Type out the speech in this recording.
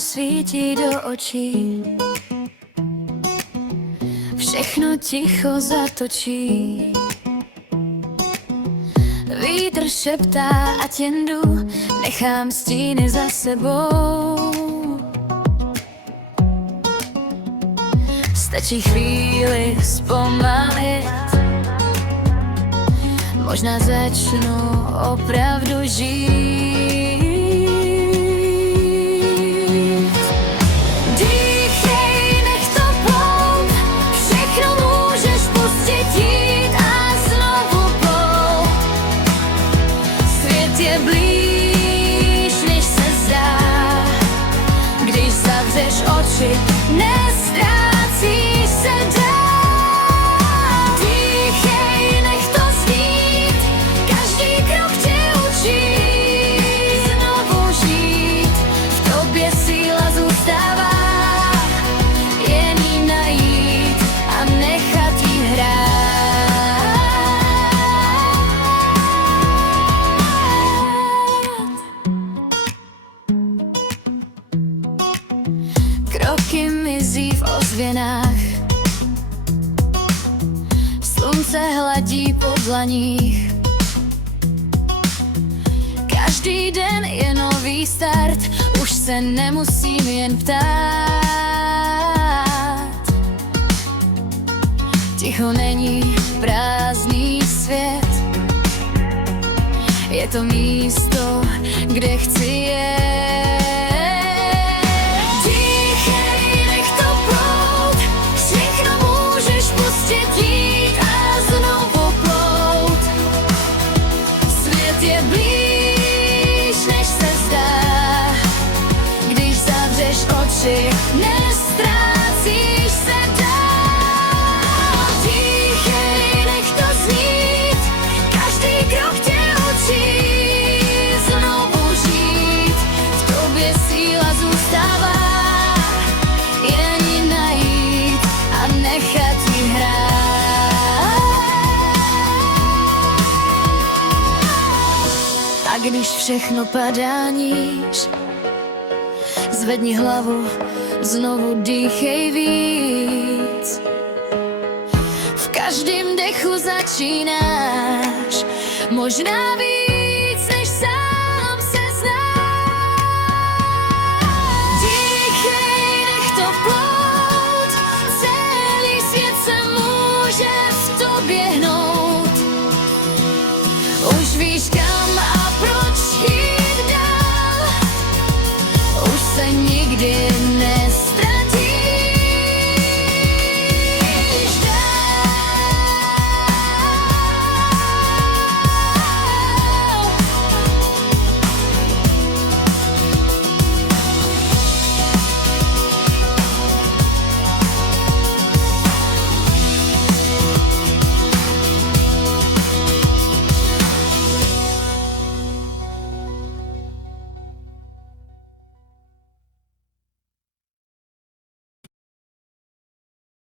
svítí do očí, všechno ticho zatočí. Vítr šeptá, ať jen jdu, nechám stíny za sebou. Stačí chvíli zpomalit, možná začnu opravdu žít. Dýchej, nech to plout, všechno můžeš pustit jít a znovu plout. Svět je blíž, než se zdá, když zavřeš oči, nestrácíš se dál. Kroky mizí v ozvěnách, slunce hladí po dlaních. Každý den je nový start, už se nemusím jen ptát. Ticho není prázdný svět, je to místo, kde chci jet. Je blíž, než se zdá, když zavřeš oči, nestrácíš se dál. Dýchej, nech to znít, každý krok tě učí znovu žít. V tobě síla zůstává, jen ji najít a nechat ji hrát. A když všechno padá níž, zvedni hlavu, znovu dýchej víc. V každém dechu začínáš, možná víc, než sám se znáš. Dýchej, nech to plout, celý svět se může v tobě hnout. Už víš kam a proč jít dál, už se nikdy